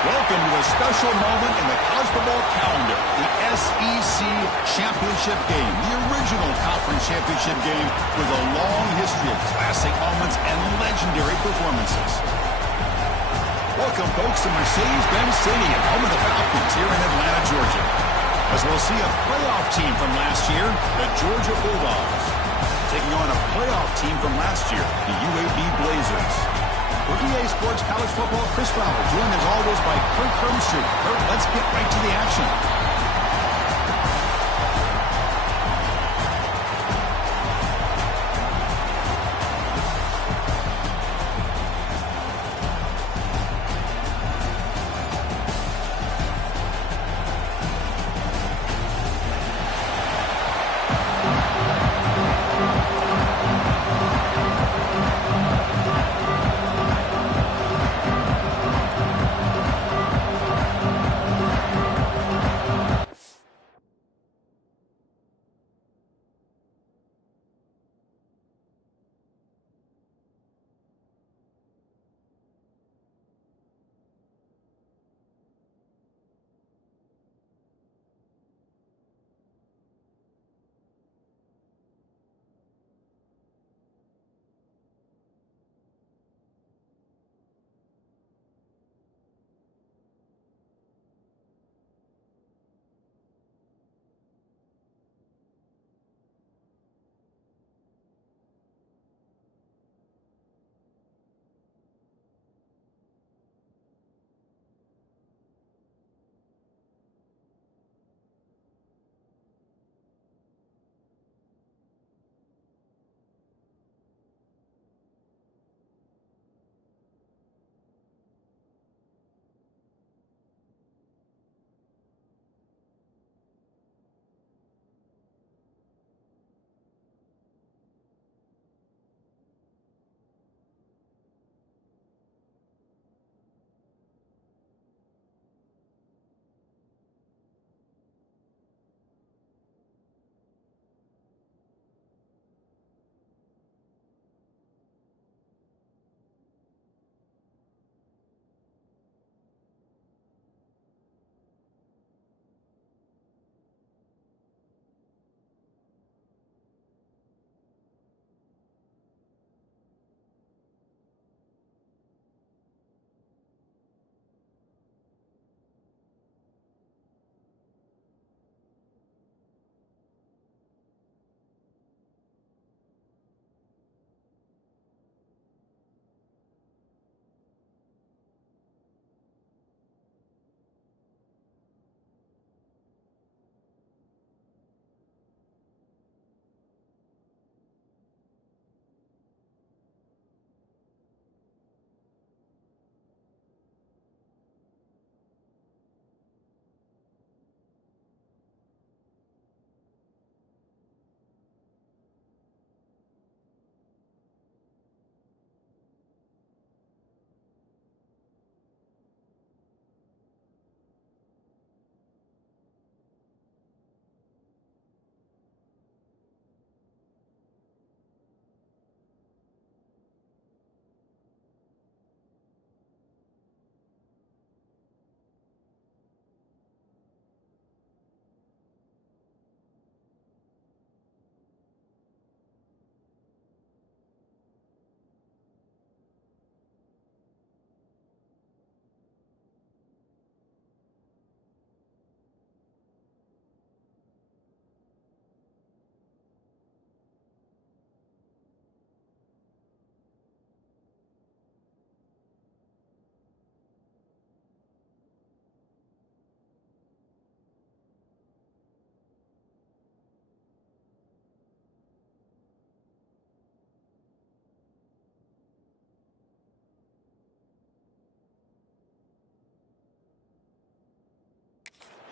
Welcome to a special moment in the college football calendar, the SEC Championship Game, the original conference championship game with a long history of classic moments and legendary performances. Welcome, folks, to Mercedes-Benz Stadium, home of the Falcons here in Atlanta, Georgia, as we'll see a playoff team from last year, the Georgia Bulldogs, taking on a playoff team from last year, the UAB Blazers. For EA Sports College Football, Chris Fowler, joined as always by Kirk Hermstreet. Kirk, let's get right to the action.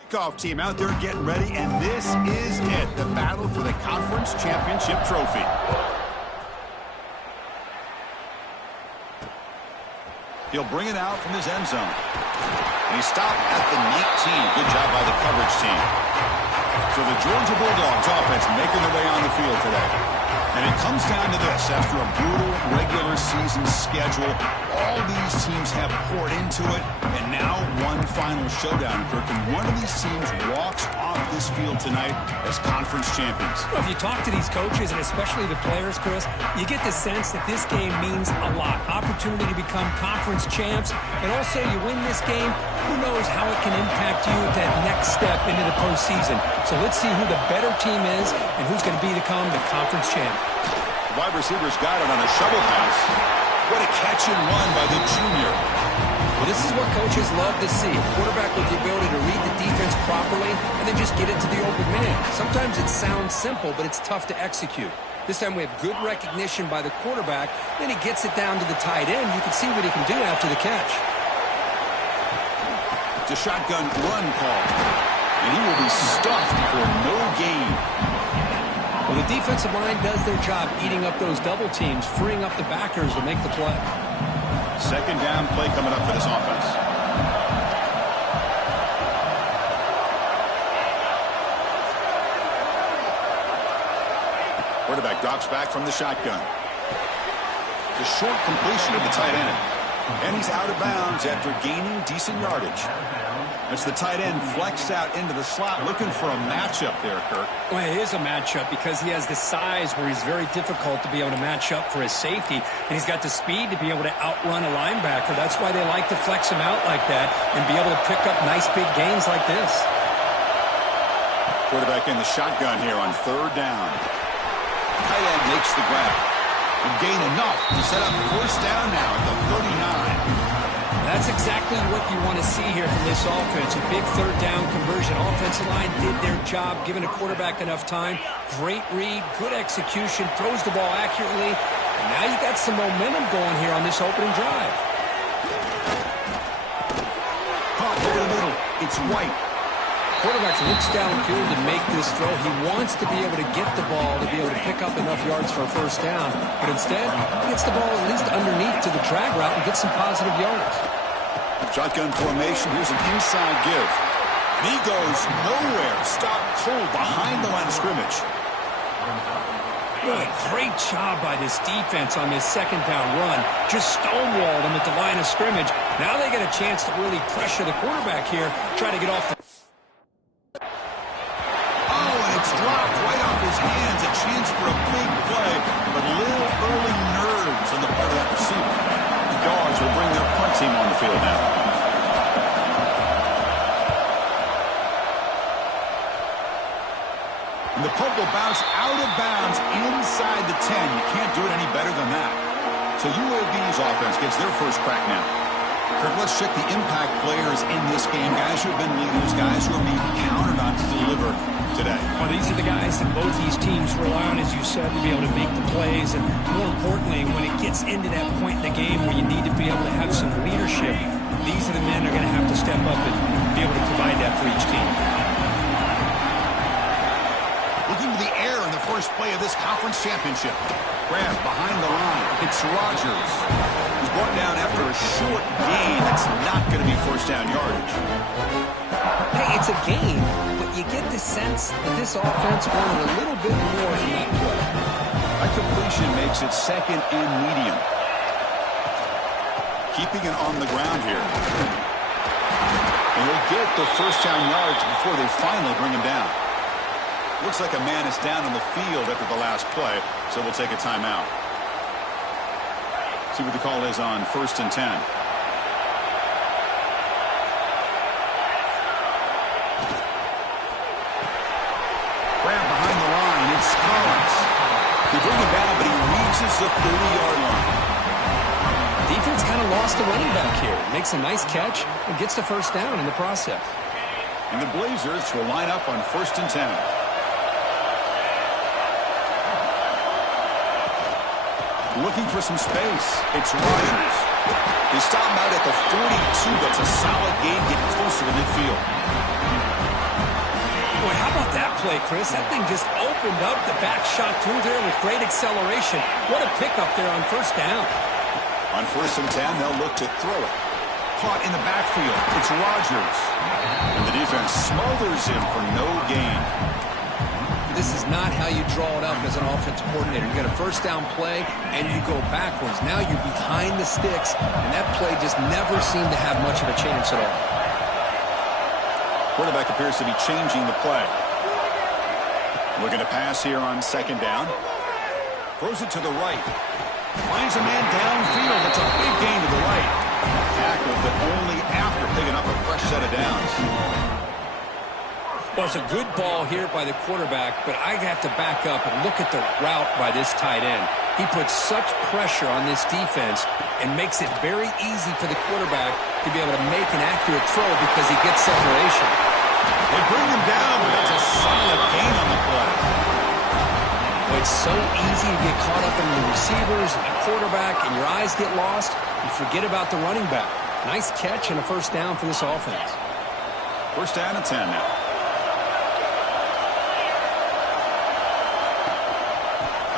Kickoff team out there getting ready, and this is it, the battle for the conference championship trophy. He'll bring it out from his end zone. And he stopped at the 19. Good job by the coverage team. So the Georgia Bulldogs offense making their way on the field today. And it comes down to this. After a brutal regular postseason schedule. All these teams have poured into it, and now one final showdown, Kirk. And one of these teams walks off this field tonight as conference champions. Well, if you talk to these coaches, and especially the players, Chris, you get the sense that this game means a lot. Opportunity to become conference champs, and also you win this game, who knows how it can impact you at that next step into the postseason. So let's see who the better team is and who's going to become the conference champ. The wide receiver's got it on a shovel pass. What a catch and run by the junior. Well, this is what coaches love to see. A quarterback with the ability to read the defense properly and then just get it to the open man. Sometimes it sounds simple, but it's tough to execute. This time we have good recognition by the quarterback. Then he gets it down to the tight end. You can see what he can do after the catch. It's a shotgun run call. And he will be stuffed for no gain. Well, the defensive line does their job eating up those double teams, freeing up the backers to make the play. Second down play coming up for this offense. Quarterback drops back from the shotgun. It's a short completion to the tight end. And he's out of bounds after gaining decent yardage. It's the tight end flexed out into the slot, looking for a matchup there, Kirk. Well, it is a matchup because he has the size where he's very difficult to be able to match up for his safety, and he's got the speed to be able to outrun a linebacker. That's why they like to flex him out like that and be able to pick up nice big gains like this. Quarterback in the shotgun here on third down. Tight end makes the grab. And gain enough to set up first down now at the 39. That's exactly what you want to see here from this offense. A big third down conversion. Offensive line did their job, giving a quarterback enough time. Great read, good execution, throws the ball accurately. And now you got some momentum going here on this opening drive. Caught over the middle. It's White. Quarterback looks downfield to make this throw. He wants to be able to get the ball to be able to pick up enough yards for a first down. But instead, he gets the ball at least underneath to the drag route and gets some positive yards. Shotgun formation. Here's an inside give. And he goes nowhere. Stop cold behind the line of scrimmage. Boy, great job by this defense on this second down run. Just stonewalled him at the line of scrimmage. Now they get a chance to really pressure the quarterback here, try to get off the... It's dropped right off his hands. A chance for a big play, but little early nerves on the part of that receiver. The Dogs will bring their punt team on the field now. And the punt will bounce out of bounds inside the 10. You can't do it any better than that. So UAB's offense gets their first crack now. Kirk, let's check the impact players in this game. Guys who have been leaders, guys who are being counted on to deliver today. Well, these are the guys that both these teams rely on, as you said, to be able to make the plays. And more importantly, when it gets into that point in the game where you need to be able to have some leadership, these are the men that are going to have to step up and be able to provide that for each team. Looking to the air in the first play of this conference championship. Grab behind the line. It's Rogers. He's brought down after a short gain. That's not going to be first down yardage. Hey, it's a gain, but you get the sense that this offense wanted a little bit more from that play. A completion makes it second and medium. Keeping it on the ground here. And he'll get the first down yards before they finally bring him down. Looks like a man is down on the field after the last play, so we'll take a timeout. See what the call is on 1st and 10. Grab behind the line. It's Collins. They bring him down, but he reaches the 30-yard line. Defense kind of lost the running back here. Makes a nice catch and gets the first down in the process. And the Blazers will line up on 1st and 10. Looking for some space. It's Rogers. They stop him out at the 42. That's a solid gain, getting closer to midfield. Boy, how about that play, Chris? That thing just opened up the back shot through there with great acceleration. What a pickup there on first down. On 1st and 10, they'll look to throw it. Caught in the backfield. It's Rogers. And the defense smothers him for no gain. this is not how you draw it up as an offensive coordinator. You got a first down play, and you go backwards. Now you're behind the sticks, and that play just never seemed to have much of a chance at all. Quarterback appears to be changing the play. Looking to pass here on second down. Throws it to the right. Finds a man downfield. It's a big gain to the right. Tackle, but only after picking up a fresh set of downs. Well, it's a good ball here by the quarterback, but I'd have to back up and look at the route by this tight end. He puts such pressure on this defense and makes it very easy for the quarterback to be able to make an accurate throw because he gets separation. They bring him down, but that's a solid gain on the play. Well, it's so easy to get caught up in the receivers and the quarterback, and your eyes get lost. You forget about the running back. Nice catch and a first down for this offense. First down and 10 now.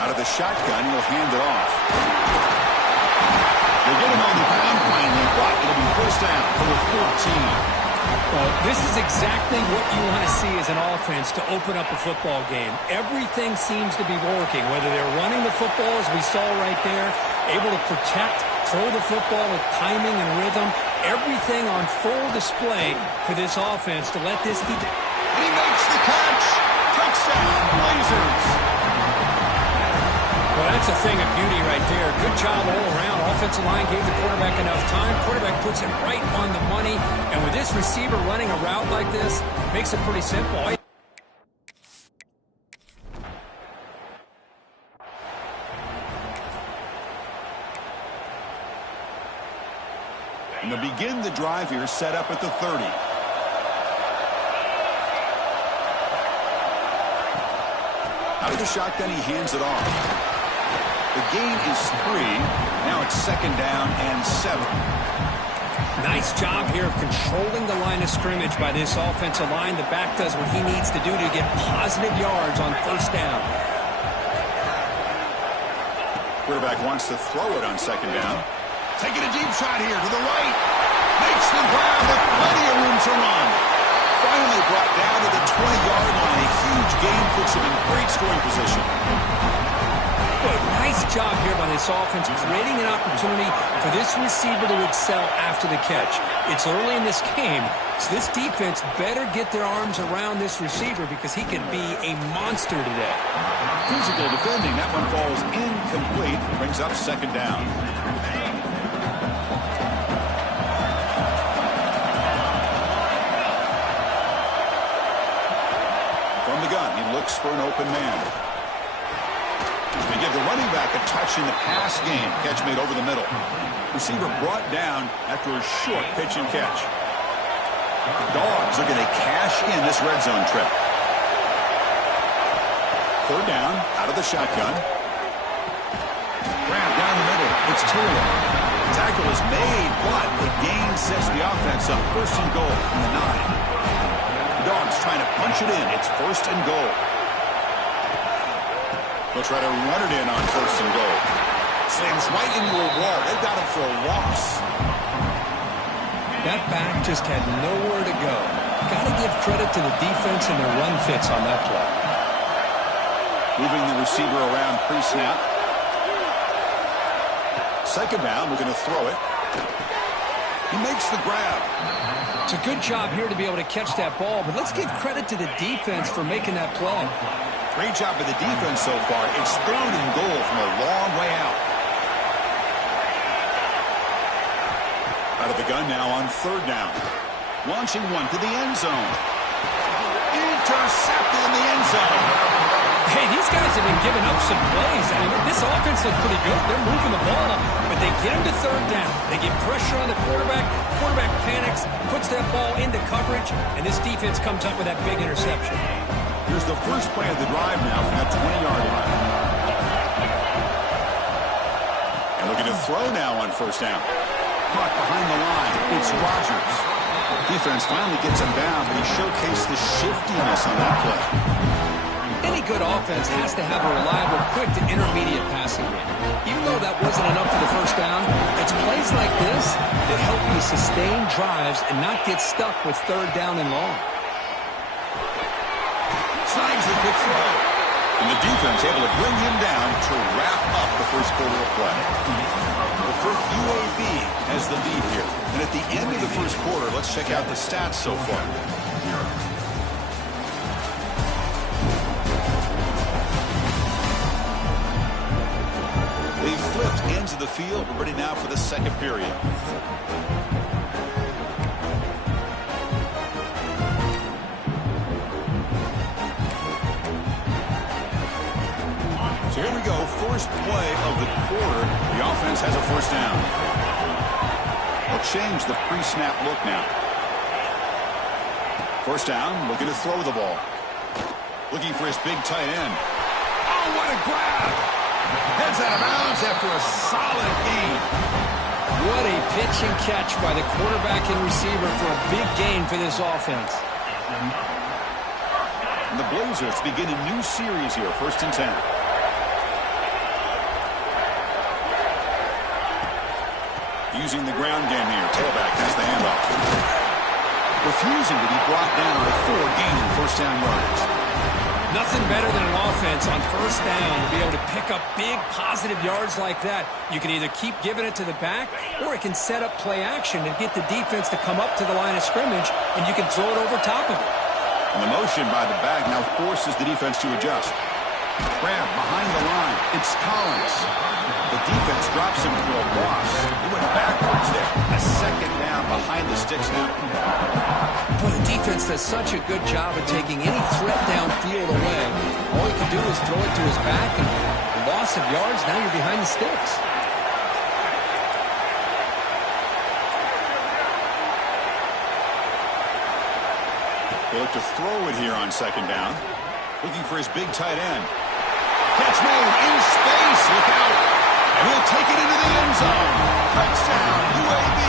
Out of the shotgun, he'll hand it off. They get him on the ground finally, but it'll be first down for the 14. Well, this is exactly what you want to see as an offense to open up a football game. Everything seems to be working, whether they're running the football, as we saw right there, able to protect, throw the football with timing and rhythm, everything on full display for this offense to let this team. And he makes the catch. Touchdown, Blazers. Well, that's a thing of beauty right there. Good job all around. Offensive line gave the quarterback enough time. Quarterback puts it right on the money. And with this receiver running a route like this, makes it pretty simple. And to begin the drive here, set up at the 30. Out of the shotgun, he hands it off. The gain is 3. Now it's second down and 7. Nice job here of controlling the line of scrimmage by this offensive line. The back does what he needs to do to get positive yards on first down. Quarterback wants to throw it on second down. Taking a deep shot here to the right. Makes the grab with plenty of room to run. Finally brought down to the 20-yard line. A huge gain puts him in great scoring position. But nice job here by this offense, creating an opportunity for this receiver to excel after the catch. It's early in this game, so this defense better get their arms around this receiver because he could be a monster today. Physical defending. That one falls incomplete. Brings up second down. From the gun, he looks for an open man. They give the running back a touch in the pass game. Catch made over the middle. Receiver brought down after a short pitch and catch. The Dogs are going to cash in this red zone trip. Third down, out of the shotgun. Grab down the middle. It's Taylor. Tackle is made, but the gain sets the offense up. First and goal from the 9. The Dogs trying to punch it in. It's first and goal. They'll try to run it in on first and goal. Slams right into a wall. They've got him for a loss. That back just had nowhere to go. Got to give credit to the defense and their run fits on that play. Moving the receiver around pre-snap. Second down, we're going to throw it. He makes the grab. It's a good job here to be able to catch that ball, but let's give credit to the defense for making that play. Great job by the defense so far. It's third and goal from a long way out. Out of the gun now on third down. Launching one to the end zone. Intercepted in the end zone. Hey, these guys have been giving up some plays. I mean, this offense looks pretty good. They're moving the ball, but they get him to third down. They get pressure on the quarterback. Quarterback panics, puts that ball into coverage, and this defense comes up with that big interception. Here's the first play of the drive now from that 20-yard line. And looking to throw now on first down. Caught behind the line. It's Rodgers. Defense finally gets him down, but he showcased the shiftiness on that play. Any good offense has to have a reliable, quick to intermediate passing game. Even though that wasn't enough for the first down, it's plays like this that help you sustain drives and not get stuck with third down and long. Slides the Good throw. And the defense able to bring him down to wrap up the first quarter of play. Well, for UAB has the lead here. And at the end of the first quarter, let's check out the stats so far. They flipped into the field. We're ready now for the second period. So here we go, first play of the quarter. The offense has a first down. They'll change the pre-snap look now. First down, looking to throw the ball. Looking for his big tight end. Oh, what a grab! Heads out of bounds after a solid gain. What a pitch and catch by the quarterback and receiver for a big gain for this offense. And the Blazers begin a new series here, 1st and 10. Using the ground game here. Tailback has the handoff. Refusing to be brought down before gaining first down yardage. Nothing better than an offense on first down to be able to pick up big positive yards like that. You can either keep giving it to the back, or it can set up play action and get the defense to come up to the line of scrimmage, and you can throw it over top of it. And the motion by the back now forces the defense to adjust. Grab behind the line. It's Collins. The defense drops him for a loss. He went backwards there. A second down behind the sticks now. But the defense does such a good job of taking any threat downfield away. All he can do is throw it to his back, and loss of yards, now you're behind the sticks. They look to throw it here on second down. Looking for his big tight end. Catch made in space. Look out. And he'll take it into the end zone. Touchdown, UAB.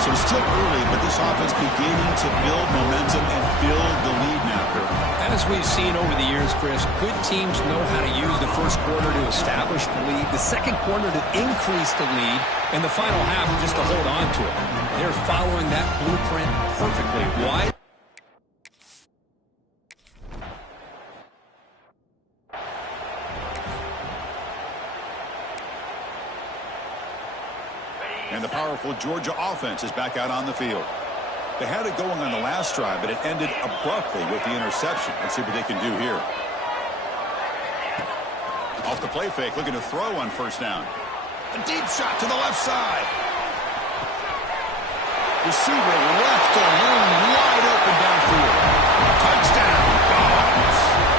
So it's still early, but this offense beginning to build momentum and build the lead now, Kurt. As we've seen over the years, Chris, good teams know how to use the first quarter to establish the lead, the second quarter to increase the lead, and the final half just to hold on to it. They're following that blueprint perfectly. Why? And the powerful Georgia offense is back out on the field. They had it going on the last drive, but it ended abruptly with the interception. Let's see what they can do here. Off the play fake, looking to throw on first down. A deep shot to the left side. Receiver left alone, wide open downfield. Touchdown, Dogs.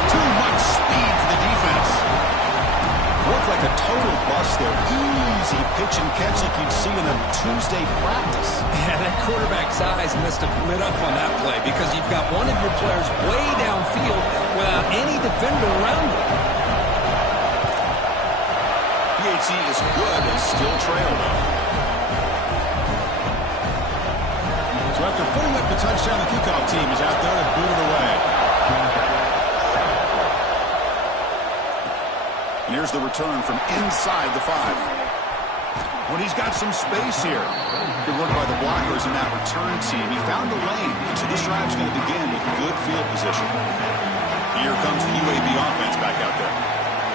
Too much speed for the defense. Looked like a total bust there. Easy pitch and catch like you'd see in a Tuesday practice. Yeah, that quarterback's eyes must have lit up on that play because you've got one of your players way downfield without any defender around him. PHC is good and still trail, though. So after putting up the touchdown, the kickoff team is out there to boot it away. And here's the return from inside the 5. When he's got some space here. Good work by the blockers in that return team. He found the lane, and so this drive's going to begin with good field position. Here comes the UAB offense back out there.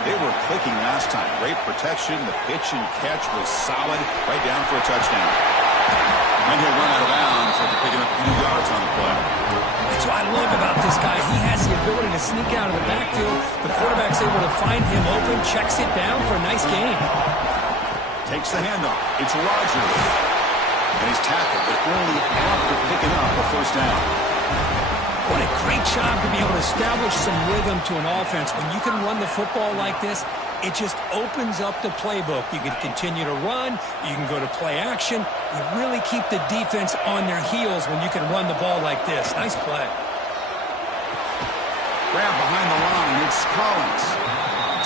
They were clicking last time. Great protection. The pitch and catch was solid. Right down for a touchdown. And he'll run out of bounds after picking up a few yards on the play. That's what I love about this guy. He has the ability to sneak out of the backfield. The quarterback's able to find him open, checks it down for a nice gain. Takes the handoff. It's Rogers. And he's tackled, but only after picking up a first down. What a great job to be able to establish some rhythm to an offense. When you can run the football like this, it just opens up the playbook. You can continue to run. You can go to play action. You really keep the defense on their heels when you can run the ball like this. Nice play. Grab behind the line. It's Collins.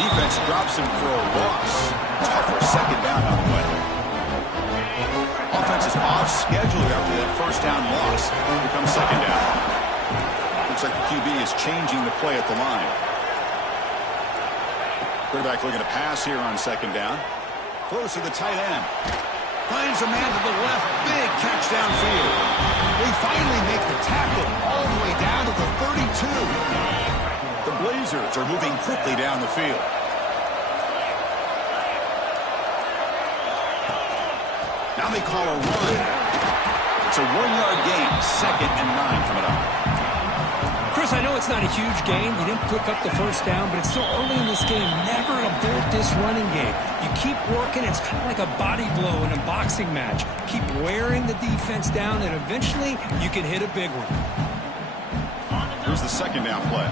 Defense drops him for a loss. Tougher second down on the way. Offense is off schedule after that first down loss. Here comes second down. Looks like the QB is changing the play at the line. Quarterback looking to pass here on second down. Close to the tight end. Finds a man to the left. Big catch downfield. They finally make the tackle all the way down to the 32. The Blazers are moving quickly down the field. Now they call a run. It's a 1-yard gain. 2nd and 9 coming up. Chris, I know it's not a huge gain. You didn't pick up the first down, but it's still early in this game. Never abort this running game. You keep working. It's kind of like a body blow in a boxing match. Keep wearing the defense down, and eventually you can hit a big one. Here's the 2nd down play.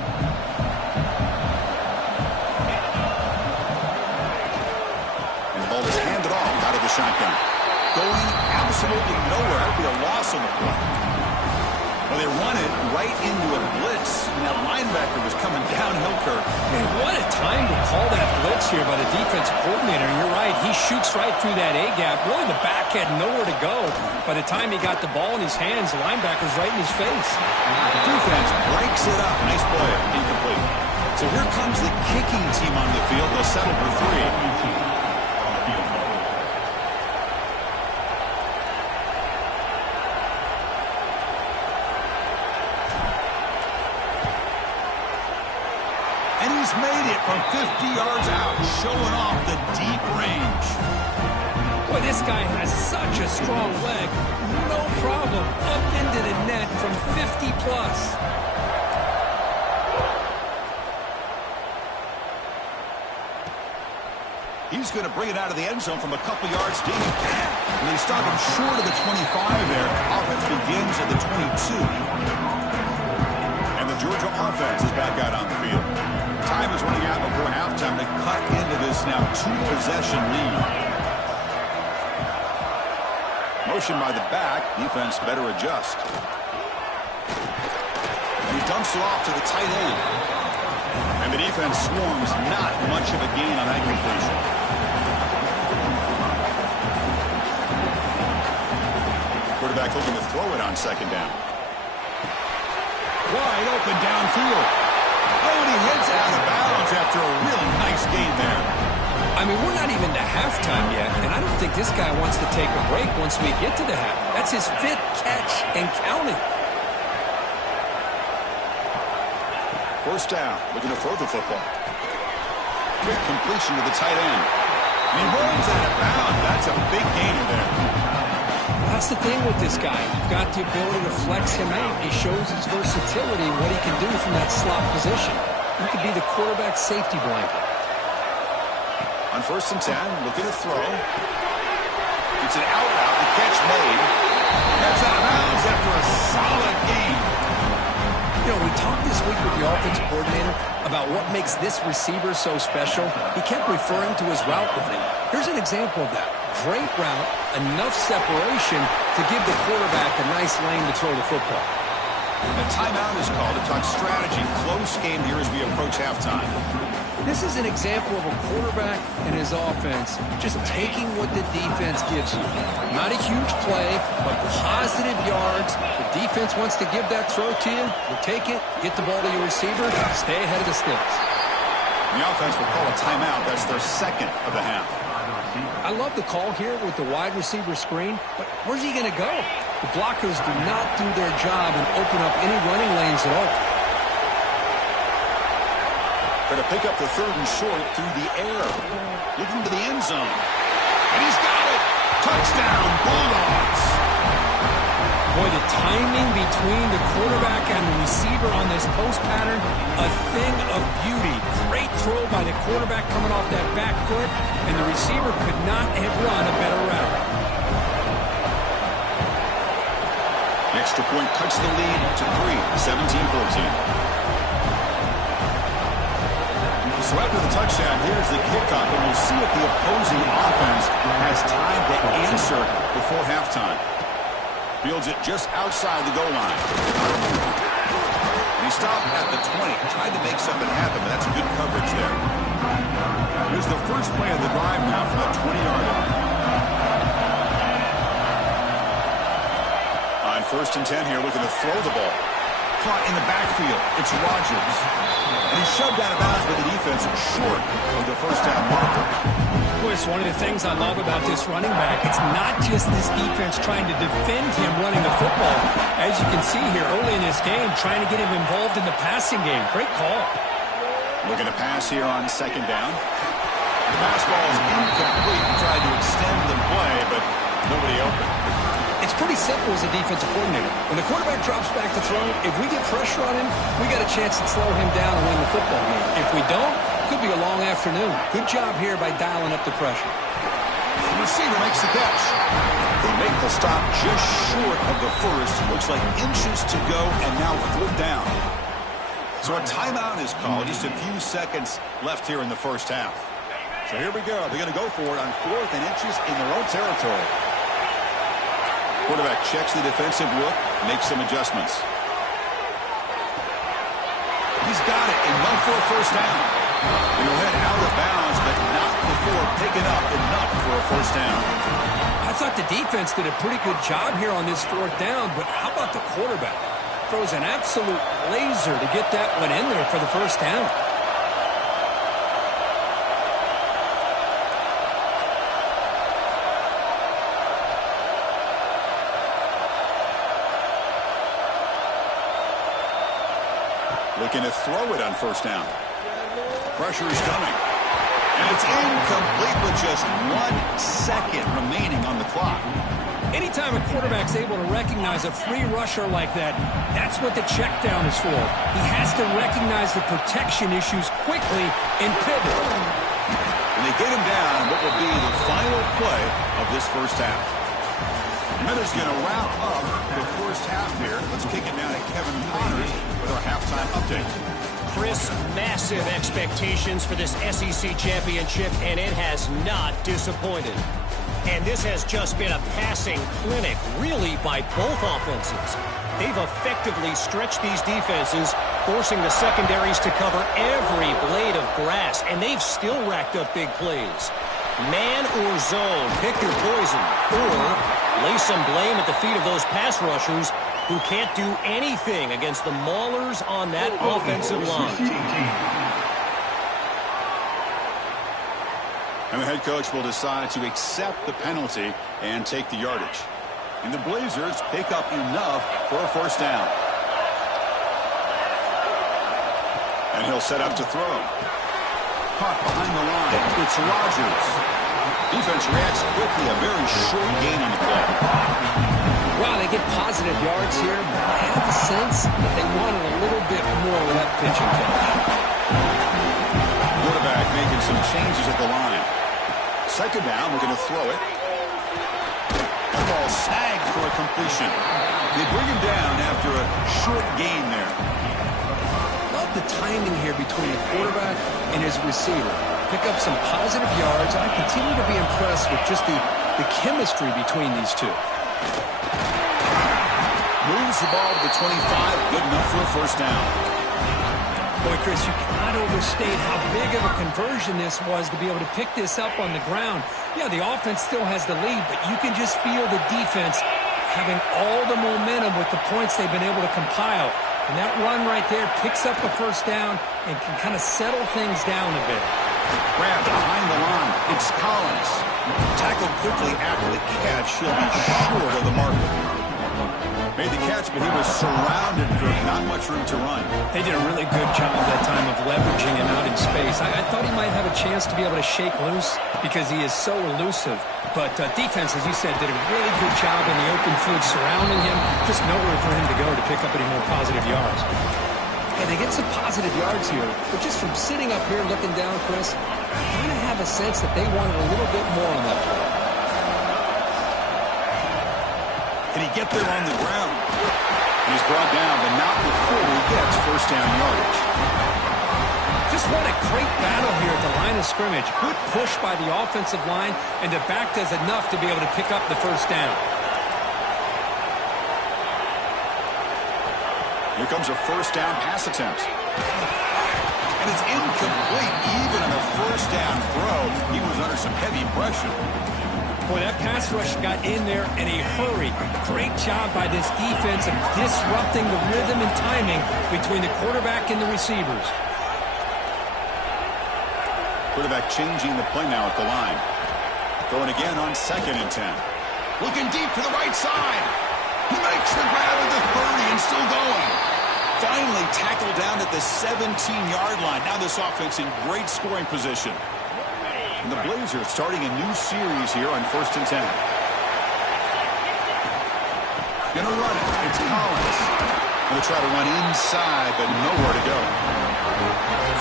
And the ball is handed off out of the shotgun. Going absolutely nowhere. That would be a loss on the play. Well, they run it right into a blitz. And that linebacker was coming downhill, Kirk. Man, what a time to call that blitz here by the defensive coordinator. You're right. He shoots right through that A-gap. Really, the back had nowhere to go. By the time he got the ball in his hands, the linebacker's right in his face. Defense breaks it up. Nice play. Incomplete. So here comes the kicking team on the field. They'll settle for 3. Made it from 50 yards out, showing off the deep range. Boy, this guy has such a strong leg. No problem. Up into the net from 50 plus. He's going to bring it out of the end zone from a couple yards deep. And they stop him short of the 25 there. Offense begins at the 22. And the Georgia offense is back out on the field. Time is running out before halftime to cut into this now 2-possession lead. Motion by the back. Defense better adjust. And he dumps it off to the tight end. And the defense swarms. Not much of a gain on that completion. Quarterback looking to throw it on 2nd down. Wide open downfield. Oh, and he heads out of bounds after a really nice game there. I mean, we're not even to halftime yet, and I don't think this guy wants to take a break once we get to the half. That's his 5th catch and counting. First down, looking to throw the football. Quick completion to the tight end. And he rolls out of bounds. That's a big gainer there. That's the thing with this guy. You've got the ability to flex him out. He shows his versatility, what he can do from that slot position. He could be the quarterback's safety blanket. On 1st and 10, looking to throw. It's an out route. The catch made. Gets out of bounds after a solid game. You know, we talked this week with the offensive coordinator about what makes this receiver so special. He kept referring to his route running. Here's an example of that. Great route, enough separation to give the quarterback a nice lane to throw the football. A timeout is called to talk strategy. Close game here as we approach halftime. This is an example of a quarterback and his offense just taking what the defense gives you. Not a huge play, but positive yards. The defense wants to give that throw to you. You take it, get the ball to your receiver, stay ahead of the sticks. The offense will call a timeout. That's their 2nd of the half. I love the call here with the wide receiver screen, but where's he going to go? The blockers do not do their job and open up any running lanes at all. Going to pick up the 3rd and short through the air. Looking to the end zone. And he's got it. Touchdown, Bulldogs. Boy, the timing between the quarterback and the receiver on this post pattern, a thing of beauty. Great throw by the quarterback coming off that back foot, and the receiver could not have run a better route. The extra point cuts the lead to 3, 17-14. So after the touchdown, here's the kickoff, and we'll see if the opposing offense has time to answer before halftime. Fields it just outside the goal line. And he stopped at the 20, tried to make something happen, but that's good coverage there. Here's the first play of the drive now from the 20-yard line. On 1st and 10 here, looking to throw the ball. Caught in the backfield. It's Rodgers. And he's shoved out of bounds by the defense short of the first down marker. Boy, it's one of the things I love about this running back. It's not just this defense trying to defend him running the football. As you can see here early in this game, trying to get him involved in the passing game. Great call. Looking to pass here on second down. The pass ball is incomplete. He tried to extend the play, but nobody open. It's pretty simple as a defensive coordinator. When the quarterback drops back to throw, if we get pressure on him, we got a chance to slow him down and win the football game. If we don't, it could be a long afternoon. Good job here by dialing up the pressure. The receiver makes the catch. They make the stop just short of the first. Looks like inches to go, and now 4th down. So a timeout is called. Just a few seconds left here in the first half. So here we go. They're going to go for it on 4th and inches in their own territory. Quarterback checks the defensive look, makes some adjustments. He's got it and run for a first down. He'll head out of bounds, but not before picking up enough for a first down. I thought the defense did a pretty good job here on this 4th down, but how about the quarterback? Throws an absolute laser to get that one in there for the first down. Looking to throw it on first down. Pressure is coming. And it's incomplete with just 1 second remaining on the clock. Anytime a quarterback's able to recognize a free rusher like that, that's what the check down is for. He has to recognize the protection issues quickly and pivot. And they get him down what will be the final play of this first half. Minutes going to wrap up the first half here. Let's kick it down to Kevin Connors with our halftime update. Chris, massive expectations for this SEC championship, and it has not disappointed. And this has just been a passing clinic, really, by both offenses. They've effectively stretched these defenses, forcing the secondaries to cover every blade of grass, and they've still racked up big plays. Man or zone, pick your poison, or lay some blame at the feet of those pass rushers who can't do anything against the maulers on that offensive line. And the head coach will decide to accept the penalty and take the yardage. And the Blazers pick up enough for a first down. And he'll set up to throw. Caught behind the line. It's Rodgers. Defense reacts quickly. A very short gain on the play. Wow, they get positive yards here, but I have a sense that they wanted a little bit more with that pitching catch. Quarterback making some changes at the line. Second down, we're going to throw it. That ball snagged for a completion. They bring him down after a short gain there. Love the timing here between the quarterback and his receiver. Pick up some positive yards. I continue to be impressed with just the chemistry between these two. Moves the ball to the 25, good enough for a first down. Boy, Chris, you cannot overstate how big of a conversion this was to be able to pick this up on the ground. Yeah, the offense still has the lead, but you can just feel the defense having all the momentum with the points they've been able to compile. And that run right there picks up a first down and can kind of settle things down a bit. Grabbed behind the line. It's Collins. Tackled quickly after the catch. He'll be short of the marker. Made the catch, but he was surrounded for not much room to run. They did a really good job that time of leveraging him out in space. I thought he might have a chance to be able to shake loose because he is so elusive. But defense, as you said, did a really good job in the open field surrounding him. Just nowhere for him to go to pick up any more positive yards. And they get some positive yards here, but just from sitting up here looking down, Chris, I kind of have a sense that they wanted a little bit more on that play. Can he get there on the ground? And he's brought down, but not before he gets first down yardage. Just what a great battle here at the line of scrimmage. Good push by the offensive line, and the back does enough to be able to pick up the first down. Here comes a first down pass attempt. And it's incomplete. Even on a first down throw, he was under some heavy pressure. Boy, that pass rush got in there in a hurry. Great job by this defense of disrupting the rhythm and timing between the quarterback and the receivers. Quarterback changing the play now at the line. Throwing again on 2nd and 10. Looking deep to the right side. He makes the grab at the 30 and still going. Finally tackled down at the 17-yard line. Now this offense in great scoring position. And the Blazers starting a new series here on 1st and 10. Gonna run it. It's Collins. Gonna try to run inside, but nowhere to go.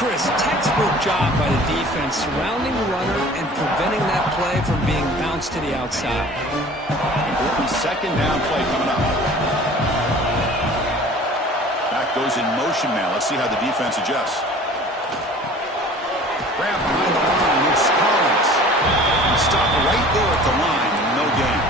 Chris, textbook job by the defense surrounding the runner and preventing that play from being bounced to the outside. Important 2nd down play coming up. Back goes in motion now. Let's see how the defense adjusts. Grab behind the line. It's Collins. Stop right there at the line. No gain.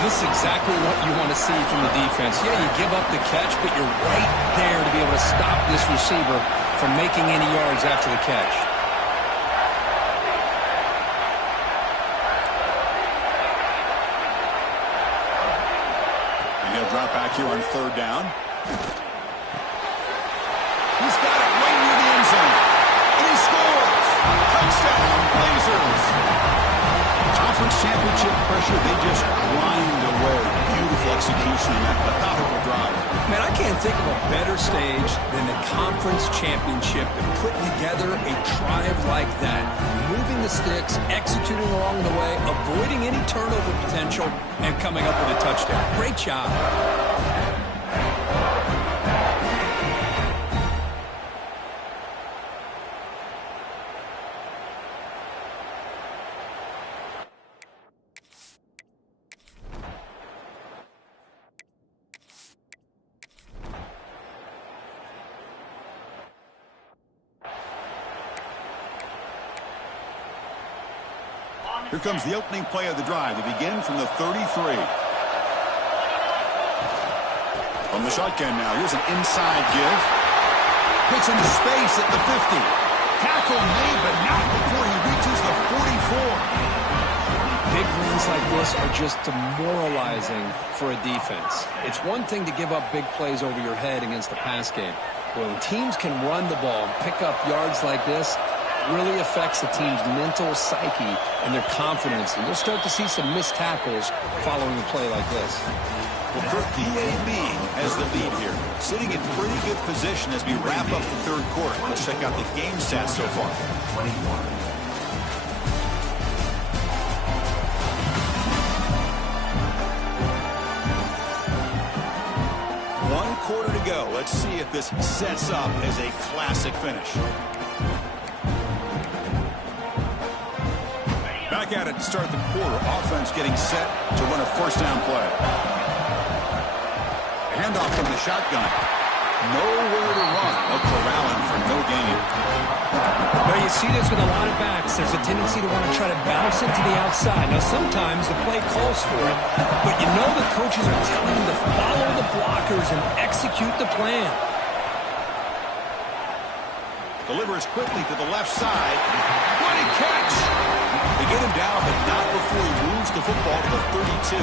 This is exactly what you want to see from the defense. Yeah, you give up the catch, but you're right there to be able to stop this receiver from making any yards after the catch. And he'll drop back here on 3rd down. He's got it right near the end zone. And he scores! Touchdown, Blazers! Conference championship pressure, they just grind away. Beautiful execution in that methodical drive. Man, I can't think of a better stage than the conference championship than putting together a drive like that. Moving the sticks, executing along the way, avoiding any turnover potential, and coming up with a touchdown. Great job. Here comes the opening play of the drive. They begin from the 33. From the shotgun now. Here's an inside give. Puts into space at the 50. Tackle made, but not before he reaches the 44. Big wins like this are just demoralizing for a defense. It's one thing to give up big plays over your head against the pass game. When teams can run the ball and pick up yards like this, really affects the team's mental psyche and their confidence. And you'll start to see some missed tackles following a play like this. Well, Kirk, the UAB has the lead here. Sitting in pretty good position as we wrap up the 3rd quarter. Let's check out the game stats so far. 1 quarter to go. Let's see if this sets up as a classic finish. Back at it to start the quarter. Offense getting set to run a 1st down play. Handoff from the shotgun. Nowhere to run. They'll corral him for no gain. Well, you see this with a lot of backs. There's a tendency to want to try to bounce it to the outside. Now, sometimes the play calls for it, but you know the coaches are telling them to follow the blockers and execute the plan. Delivers quickly to the left side. What a catch! They get him down, but not before he moves the football to the 32.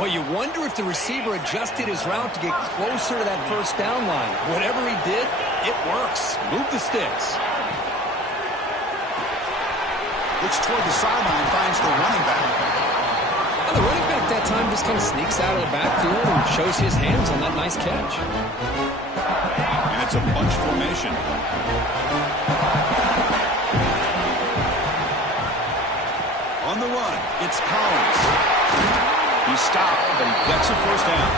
Well, you wonder if the receiver adjusted his route to get closer to that 1st down line. Whatever he did, it works. Move the sticks. Looks toward the sideline, finds the running back. Well, the running back that time just kind of sneaks out of the backfield and shows his hands on that nice catch. And it's a bunch formation. On the run, it's Collins. He stopped, but he gets a 1st down.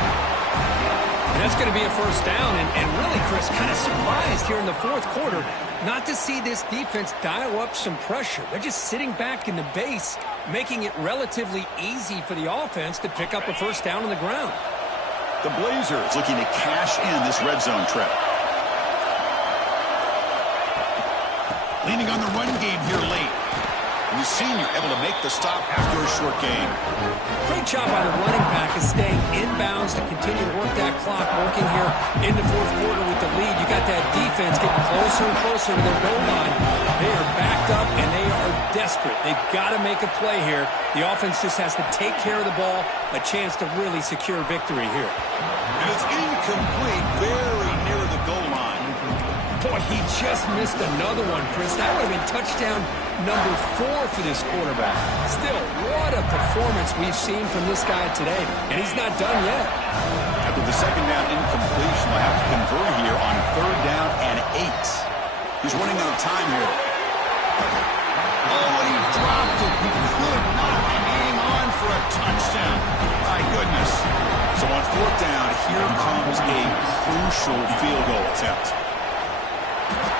And that's going to be a 1st down. And really, Chris, kind of surprised here in the 4th quarter not to see this defense dial up some pressure. They're just sitting back in the base, making it relatively easy for the offense to pick up a 1st down on the ground. The Blazers looking to cash in this red zone trip. Leaning on the run game here late. And the senior able to make the stop after a short game. Great job by the running back is staying inbounds to continue to work that clock, working here in the 4th quarter with the lead. You got that defense getting closer and closer to their goal line. They are backed up, and they are desperate. They've got to make a play here. The offense just has to take care of the ball, a chance to really secure victory here. And it's incomplete, very near the goal line. Boy, he just missed another one, Chris. That would have been touchdown number 4 for this quarterback. Still, what a performance we've seen from this guy today. And he's not done yet. After the second down incompletion, they'll have to convert here on 3rd down and 8. He's running out of time here. Oh, he dropped it. He could not hang on for a touchdown. My goodness. So on 4th down, here comes a crucial field goal attempt.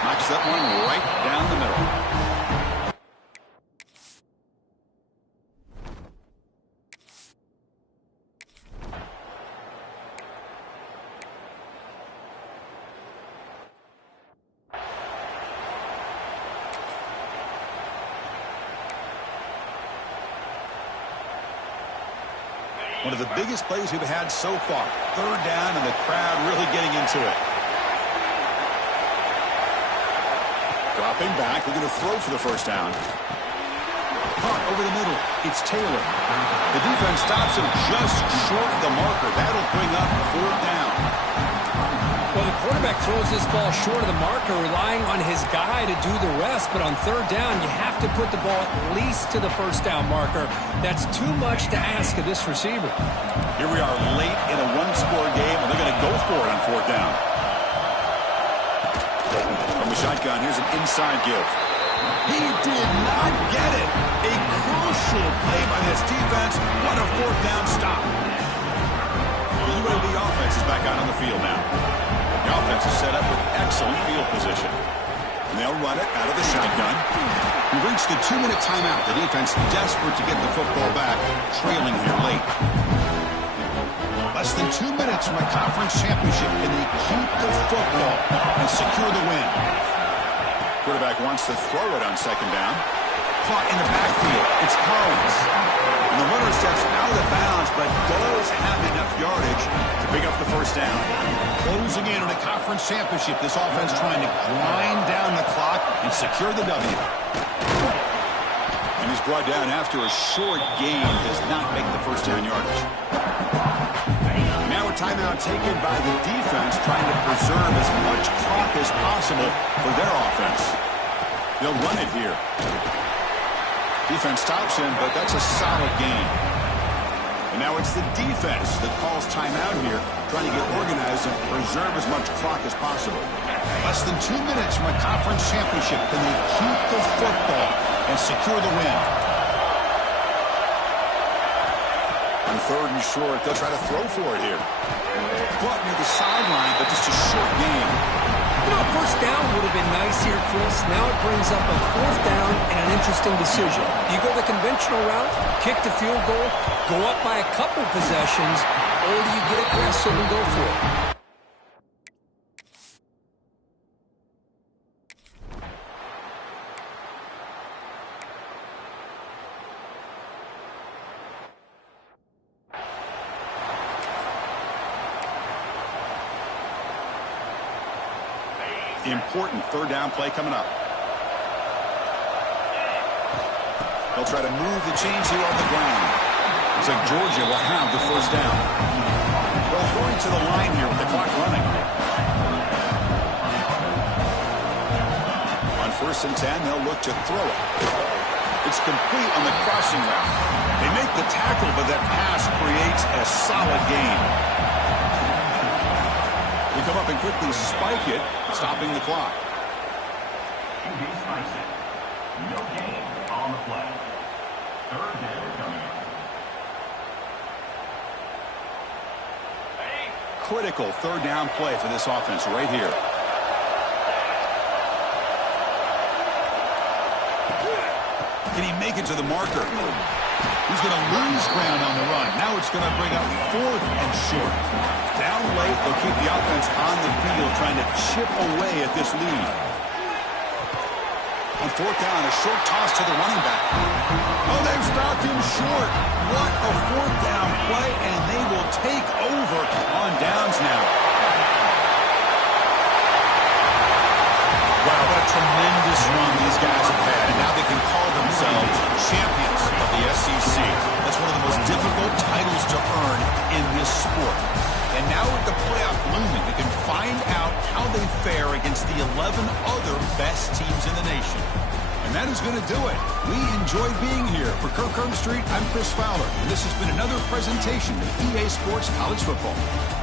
Knocks that one right down the middle. One of the biggest plays we've had so far. 3rd down and the crowd really getting into it. Dropping back, looking to throw for the 1st down. Caught over the middle. It's Taylor. The defense stops him just short of the marker. That'll bring up 4th down. Well, the quarterback throws this ball short of the marker, relying on his guy to do the rest. But on 3rd down, you have to put the ball at least to the 1st down marker. That's too much to ask of this receiver. Here we are late in a 1-score game, and they're going to go for it on 4th down. From the shotgun, here's an inside give. He did not get it. A crucial play by this defense. What a 4th down stop. The UAB offense is back out on the field now. The offense is set up with excellent field position. And they'll run it out of the shotgun. We've reached the 2-minute timeout. The defense desperate to get the football back, trailing here late. Less than 2 minutes from a conference championship. Can they keep the football and secure the win? Quarterback wants to throw it on 2nd down. Caught in the backfield. It's Collins. And the runner steps out of bounds, but does have enough yardage to pick up the 1st down. Closing in on a conference championship. This offense trying to grind down the clock and secure the W. And he's brought down after a short gain. Does not make the 1st down yardage. Now a timeout taken by the defense, trying to preserve as much clock as possible for their offense. They'll run it here. Defense stops him, but that's a solid gain. And now it's the defense that calls timeout here, trying to get organized and preserve as much clock as possible. Less than 2 minutes from a conference championship. Can they keep the football and secure the win? On 3rd and short, they'll try to throw for it here. Caught near the sideline, but just a short gain. You know, 1st down would have been nice here, Chris. Now it brings up a 4th down and an interesting decision. You go the conventional route, kick the field goal, go up by a couple possessions, or do you get aggressive and go for it? Important 3rd down play coming up. They'll try to move the chains here on the ground. Looks like Georgia will have the 1st down. They'll hurry to the line here with the clock running. On 1st and 10, they'll look to throw it. It's complete on the crossing route. They make the tackle, but that pass creates a solid gain. They come up and quickly spike it, stopping the clock. QB spikes it. No gain on the play. 3rd down coming up. Critical 3rd down play for this offense right here. Can he make it to the marker? He's going to lose ground on the run. Now it's going to bring up 4th and short. Down late, they'll keep the offense on the field, trying to chip away at this lead. On 4th down, a short toss to the running back. Oh, they've stopped him short. What a 4th down play, and they will take over on downs now. Wow, what a tremendous run these guys have had, and now they can call themselves champions of the SEC. That's one of the most difficult titles to earn in this sport. And now with the playoff looming, we can find out how they fare against the 11 other best teams in the nation. And that is going to do it. We enjoyed being here. For Kirk Street, I'm Chris Fowler, and this has been another presentation of EA Sports College Football.